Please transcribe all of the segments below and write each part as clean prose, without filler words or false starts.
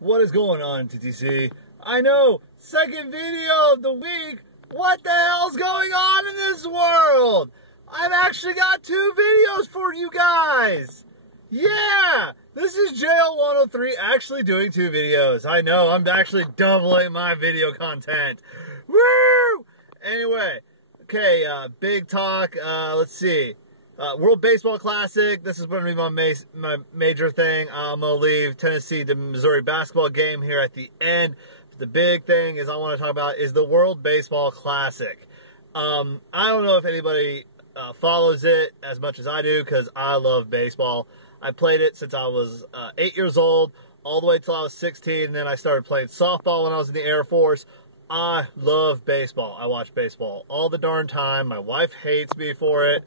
What is going on, TTC? I know, second video of the week. What the hell's going on in this world? I've actually got 2 videos for you guys. Yeah, this is JL103 actually doing 2 videos. I know, I'm actually doubling my video content. Woo! Anyway, okay, big talk. Let's see. World Baseball Classic. This is going to be my major thing. I'm going to leave Tennessee to Missouri basketball game here at the end. The big thing is I want to talk about is the World Baseball Classic. I don't know if anybody follows it as much as I do because I love baseball. I played it since I was 8 years old all the way till I was 16. And then I started playing softball when I was in the Air Force. I love baseball. I watch baseball all the darn time. My wife hates me for it.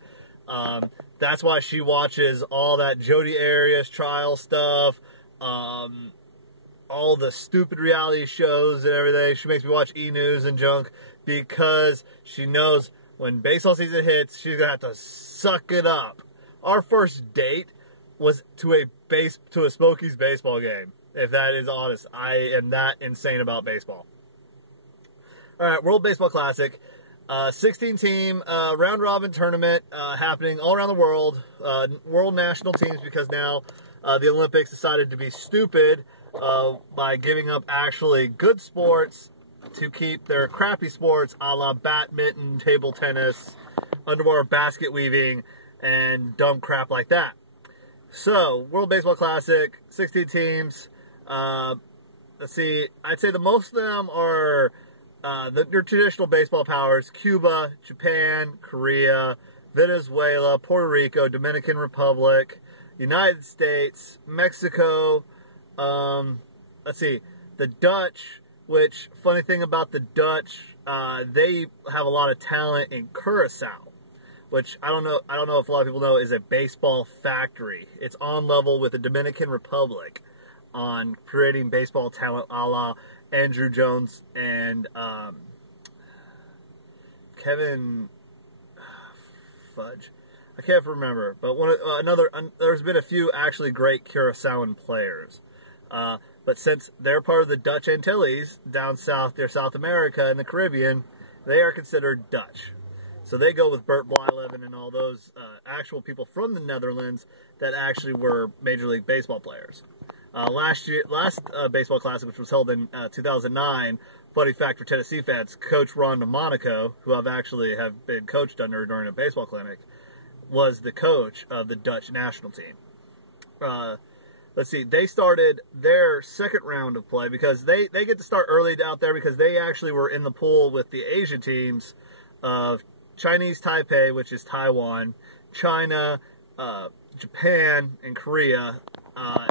That's why she watches all that Jody Arias trial stuff, all the stupid reality shows and everything. She makes me watch E! News and junk because she knows when baseball season hits, she's going to have to suck it up. Our first date was to a Smokies baseball game, if that is honest. I am that insane about baseball. All right, World Baseball Classic. 16-team round-robin tournament happening all around the world. World national teams, because now the Olympics decided to be stupid by giving up actually good sports to keep their crappy sports a la badminton, table tennis, underwater basket weaving, and dumb crap like that. So, World Baseball Classic, 16 teams. Let's see, I'd say the most of them are your traditional baseball powers: Cuba, Japan, Korea, Venezuela, Puerto Rico, Dominican Republic, United States, Mexico. Let's see, the Dutch, which, funny thing about the Dutch, they have a lot of talent in Curacao, which I don't know if a lot of people know is a baseball factory. It's on level with the Dominican Republic on creating baseball talent a la Andrew Jones and Kevin Fudge. I can't remember, but there's been a few actually great Curaçaoan players. But since they're part of the Dutch Antilles down south, they're South America and the Caribbean, they are considered Dutch. So they go with Bert Blyleven and all those actual people from the Netherlands that actually were Major League Baseball players. Last Baseball Classic, which was held in 2009, funny fact for Tennessee fans, Coach Ron DeMonico, who have been coached under during a baseball clinic, was the coach of the Dutch national team. Let's see, they started their second round of play because they get to start early out there because they actually were in the pool with the Asian teams of Chinese Taipei, which is Taiwan, China, Japan, and Korea.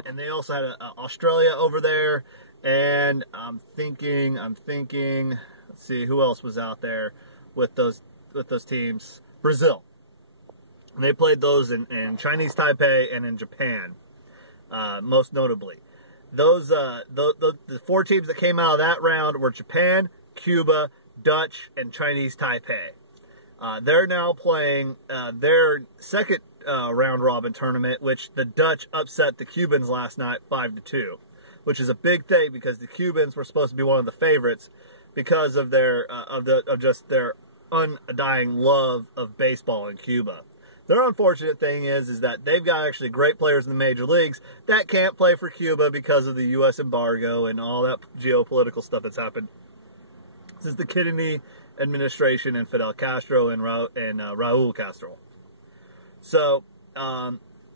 And they also had Australia over there, and I'm thinking, let's see, who else was out there with those teams? Brazil. And they played those in Chinese Taipei and in Japan, most notably. The 4 teams that came out of that round were Japan, Cuba, Dutch, and Chinese Taipei. They're now playing their second round robin tournament, which the Dutch upset the Cubans last night 5-2, which is a big thing because the Cubans were supposed to be one of the favorites because of their just their undying love of baseball in Cuba. Their unfortunate thing is that they've got actually great players in the major leagues that can't play for Cuba because of the U.S. embargo and all that geopolitical stuff that's happened since the Kennedy administration and Fidel Castro and Raul Castro. So,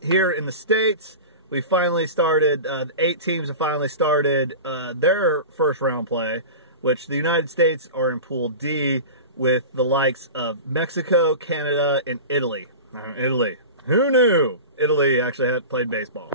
here in the States, we finally started, 8 teams have finally started their first round play, which the United States are in Pool D with the likes of Mexico, Canada, and Italy. Italy. Who knew? Italy actually had played baseball.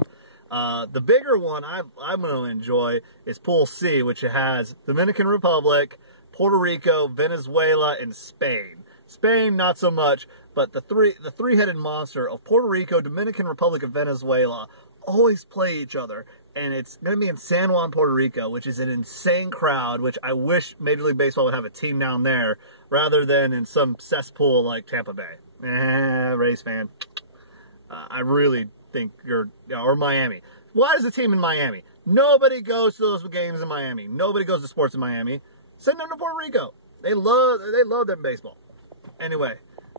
The bigger one I'm going to enjoy is Pool C, which has Dominican Republic, Puerto Rico, Venezuela, and Spain. Spain, not so much, but the three-headed monster of Puerto Rico, Dominican Republic, and Venezuela always play each other. And it's going to be in San Juan, Puerto Rico, which is an insane crowd, which I wish Major League Baseball would have a team down there rather than in some cesspool like Tampa Bay. Rays fan. I really think or Miami. Why does a team in Miami? Nobody goes to those games in Miami. Nobody goes to sports in Miami. Send them to Puerto Rico. They love them baseball. Anyway,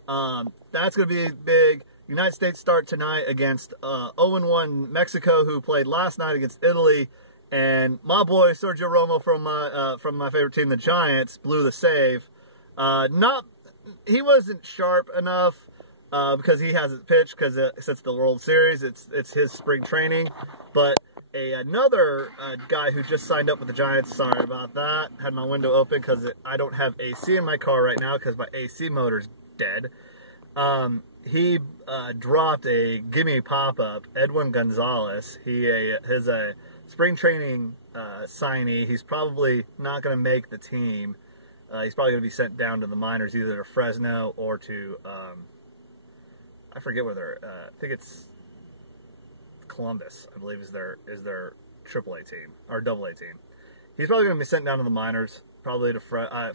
that's going to be big. United States start tonight against 0-1 Mexico, who played last night against Italy. And my boy Sergio Romo from my favorite team, the Giants, blew the save. He wasn't sharp enough because he hasn't pitched because since the World Series, it's his spring training. But another guy who just signed up with the Giants, sorry about that, had my window open because I don't have AC in my car right now because my AC motor's dead. He dropped a gimme pop-up, Edwin Gonzalez. He's a spring training signee. He's probably not going to make the team. He's probably going to be sent down to the minors, either to Fresno or to, I forget where they're, I think it's Columbus, I believe, is their AAA team, or AA team. He's probably going to be sent down to the minors, probably to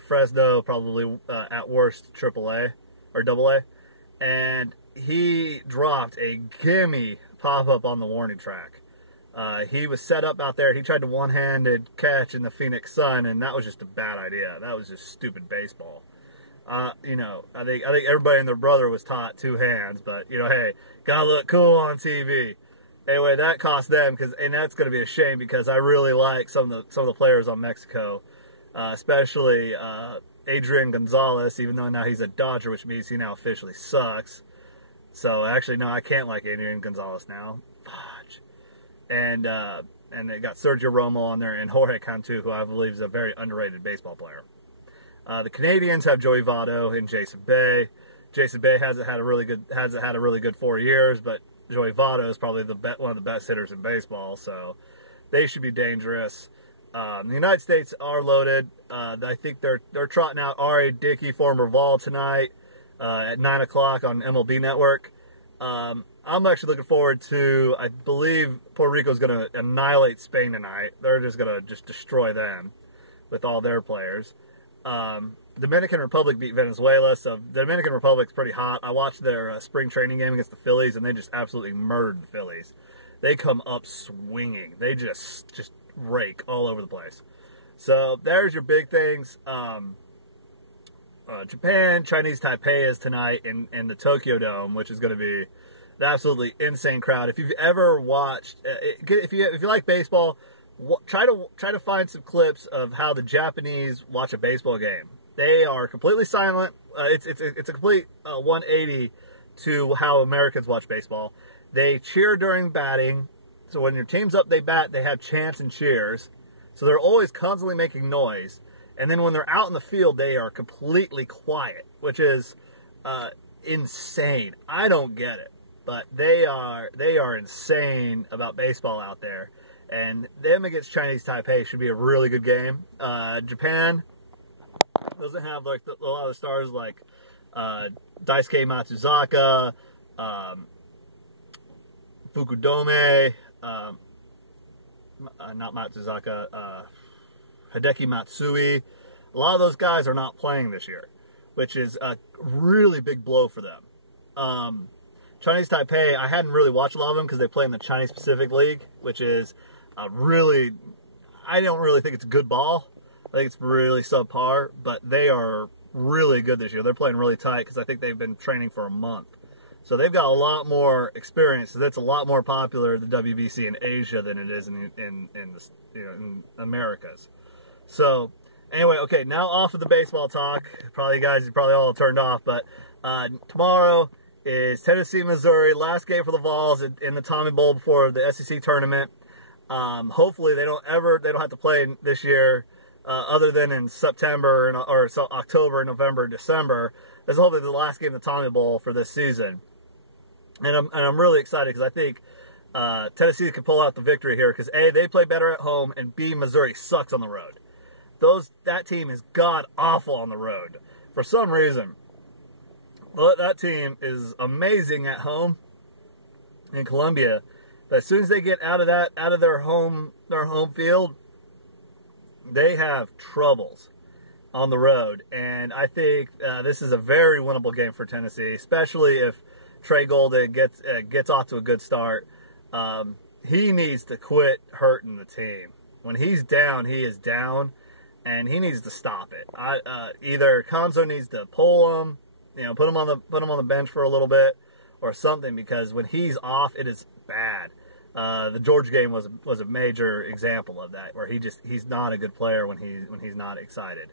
Fresno, probably at worst AAA or AA. And he dropped a gimme pop-up on the warning track. He was set up out there. He tried to one-handed catch in the Phoenix Sun, and that was just a bad idea. That was just stupid baseball. I think everybody and their brother was taught two hands, but hey, gotta look cool on TV. Anyway, that cost them, and that's going to be a shame because I really like some of the players on Mexico, especially Adrian Gonzalez, even though now he's a Dodger, which means he now officially sucks. So actually, no, I can't like Adrian Gonzalez now. Fudge. And they got Sergio Romo on there and Jorge Cantu, who I believe is a very underrated baseball player. The Canadians have Joey Votto and Jason Bay. Jason Bay hasn't had a really good 4 years, but Joey Votto is probably one of the best hitters in baseball, so they should be dangerous. The United States are loaded. I think they're trotting out R.A. Dickey, former Vol, tonight at 9 o'clock on MLB Network. I'm actually looking forward to, I believe Puerto Rico is going to annihilate Spain tonight. They're just going to destroy them with all their players. Dominican Republic beat Venezuela, so the Dominican Republic's pretty hot. I watched their spring training game against the Phillies, and they just absolutely murdered the Phillies. They come up swinging. They just rake all over the place. So there's your big things. Japan, Chinese Taipei is tonight in the Tokyo Dome, which is going to be an absolutely insane crowd. If you've ever watched, if you like baseball, try to find some clips of how the Japanese watch a baseball game. They are completely silent. It's a complete 180 to how Americans watch baseball. They cheer during batting. So when your team's up, they bat. They have chants and cheers. So they're always constantly making noise. And then when they're out in the field, they are completely quiet, which is insane. I don't get it, but they are insane about baseball out there. And them against Chinese Taipei should be a really good game. Japan doesn't have a lot of the stars like Daisuke Matsuzaka, Fukudome, not Matsuzaka, Hideki Matsui. A lot of those guys are not playing this year, which is a really big blow for them. Chinese Taipei, I hadn't really watched a lot of them because they play in the Chinese Pacific League, which is I don't really think it's good ball. I think it's really subpar, but they are really good this year. They're playing really tight because I think they've been training for a month. So they've got a lot more experience. So that's a lot more popular, the WBC in Asia, than it is in Americas. So anyway, okay, now off of the baseball talk. You probably all turned off, but tomorrow is Tennessee, Missouri, last game for the Vols in the Tommy Bowl before the SEC tournament. Hopefully they don't have to play this year other than in September or October, November, December. This is hopefully the last game of the Tommy Bowl for this season. And I'm really excited because I think Tennessee can pull out the victory here because A, they play better at home, and B, Missouri sucks on the road. That team is god-awful on the road. For some reason, that team is amazing at home in Columbia. But as soon as they get out of their home field, they have troubles on the road. And I think this is a very winnable game for Tennessee, especially if Trey Golden gets off to a good start. he needs to quit hurting the team. When he's down, he is down, and he needs to stop it. Either Konzo needs to pull him, put him on the bench for a little bit, or something, because when he's off, it is bad. The Georgia game was a major example of that, where he's not a good player when he's not excited.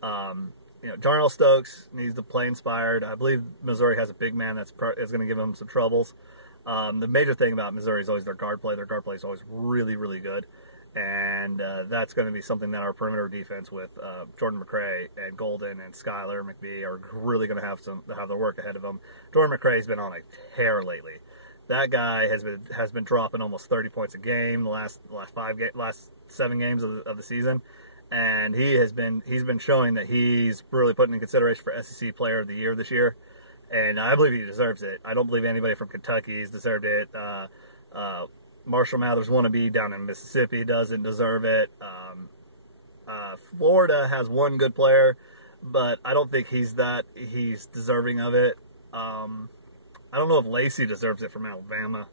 Darnell Stokes needs to play inspired. I believe Missouri has a big man that's going to give him some troubles. The major thing about Missouri is always their guard play. Their guard play is always really, really good. And that's going to be something that our perimeter defense with Jordan McRae and Golden and Skylar McBee are really going to have their work ahead of them. Jordan McRae's been on a tear lately. That guy has been dropping almost 30 points a game the last 7 games of the season, and he's been showing that he's really putting in consideration for SEC Player of the Year this year, and I believe he deserves it. I don't believe anybody from Kentucky's deserved it. Marshall Mathers wannabe down in Mississippi doesn't deserve it. Florida has one good player, but I don't think he's deserving of it. I don't know if Lacey deserves it from Alabama,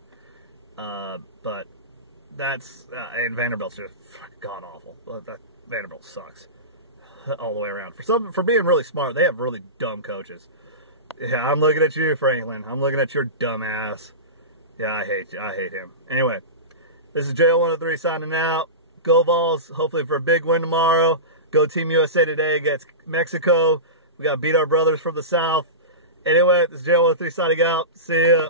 but that's and Vanderbilt's just god awful. Vanderbilt sucks all the way around. For being really smart, they have really dumb coaches. Yeah, I'm looking at you, Franklin. I'm looking at your dumb ass. Yeah, I hate you. I hate him. Anyway, this is JL103 signing out. Go Vols, hopefully for a big win tomorrow. Go Team USA today against Mexico. We got to beat our brothers from the South. Anyway, this is JL103 signing out. See ya.